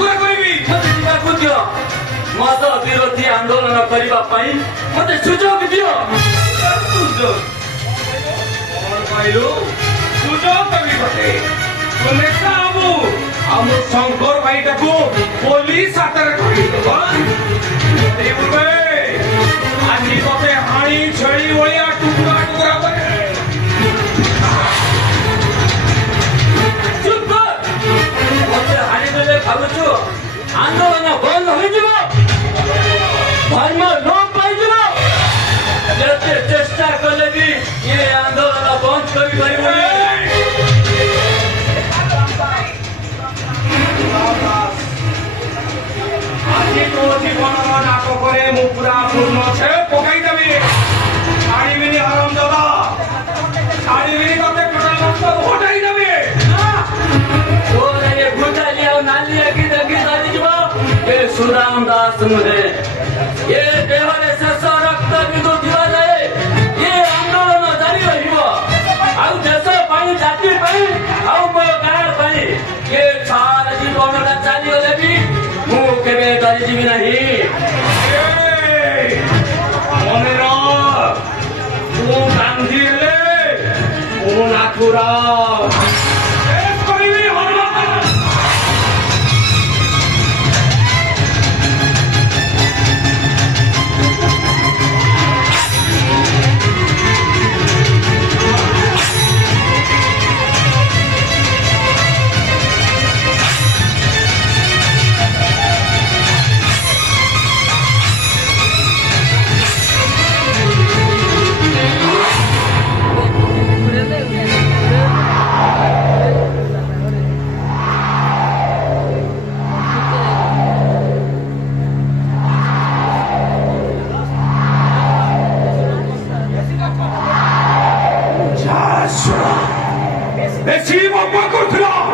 चुगुरा कहबी मते जिबाकु दियो मत विरोधी आंदोलन करबा पई मते सुजोग दियो सुजोग कौन पाइलु सुजोग कभी बटे तुमे काबू हम शंकर भाईटा को पुलिस हातर करी दबा ए बुबे आजी तते हाणी छेड़ी ओलिया टुकड़ा टुकड़ा करे चुप कर मते हाणी देले भाबुछु आंदोलन बंद होई जिवो धर्म लोप पाई जिवो जते चेष्टा कले भी ये आंदोलन बंद करि परिबो आजी तो जीवन नाटक करे मु पूरा पूर्ण छे पकाई देबी छाड़ी मिनी हराम दादा छाड़ी मिनी तते टोटल नष्ट होटाई देबी तोरे ये गुंडा लिया नालिया की दगी दादी जिवो ये सुदाम दास मुझे ये देवरे से रक्त बिंदु दिवा जाए ये आंदोलन जारी रहिबो आउ देश पानी जाति पाई आउ मो गार पाई ये छार जीवन का चाली होले भी मु केबे डरी जीवी नहीं मने रख तू गांधी ले ओ नाथुरा शेष करिबी Hanuman Let's see what we're going to do.